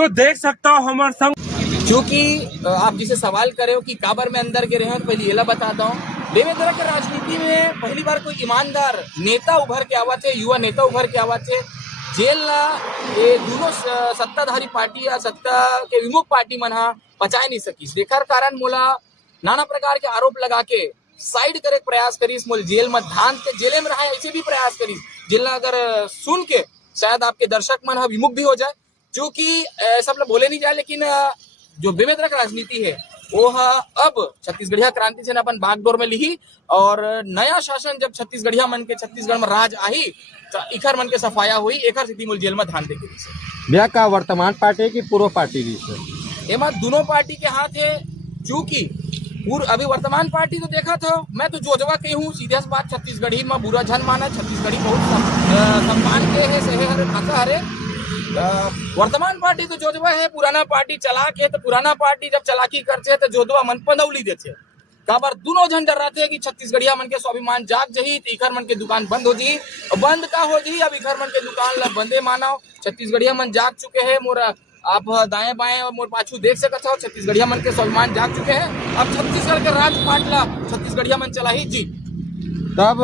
तो देख सकता हो हमारे संग। क्योंकि आप जिसे सवाल करे हो कि काबर में अंदर गिरे हैं, तो पहले ये बताता हूँ। बेमेतरा के राजनीति में पहली बार कोई ईमानदार नेता उभर के आवा थे, युवा नेता उभर के आवा थे। जेल ला ये दोनों सत्ताधारी पार्टी या सत्ता के विमुख पार्टी मन हा पचाए नहीं सकीस। देकर कारण मोला नाना प्रकार के आरोप लगा के साइड करे प्रयास करीस, मोल जेल में धान के जेले में रहा ऐसे भी प्रयास करीस। जेल अगर सुन के शायद आपके दर्शक मन हा विमुख भी हो जाए, क्योंकि सब लोग बोले नहीं जाए। लेकिन जो बेमेतरा की राजनीति है वो अब छत्तीसगढ़िया क्रांति से अपन बागडोर में ली, और नया शासन जब छत्तीसगढ़िया मन के छत्तीसगढ़ में राज आई तो इखर मन के सफाया हुई, एकर स्थिति मूल जेल में धान दे के भैया का वर्तमान पार्टी की पूर्व पार्टी भी एमा दोनों पार्टी के हाथ है। चूंकि अभी वर्तमान पार्टी तो देखा था, मैं तो जोजवा के हूँ, सीधा बात छत्तीसगढ़ी में बुरा झन माना, छत्तीसगढ़ी बहुत सम्मान के है सहे हरे भाषा हरे। वर्तमान पार्टी तो जोजवा है, पुराना पार्टी चला के तो पुराना पार्टी जब चलाकी करते तो जोजवा मन पंदौली देते। काबर दोनों जन डर रहे थे कि छत्तीसगढ़िया मन के स्वाभिमान जाग जही तो इखर मन के दुकान बंद हो जी। बंद का हो जी, अब इखर मन के दुकान ला बंदे मानो। छत्तीसगढ़िया मन जाग चुके हैं। मोर आप दाएं बाएं और मोर पाछू देख सकते हो, छत्तीसगढ़िया मन के स्वाभिमान जाग चुके हैं। अब छत्तीसगढ़ के राजपाट ला छत्तीसगढ़िया मन चला ही जी। तब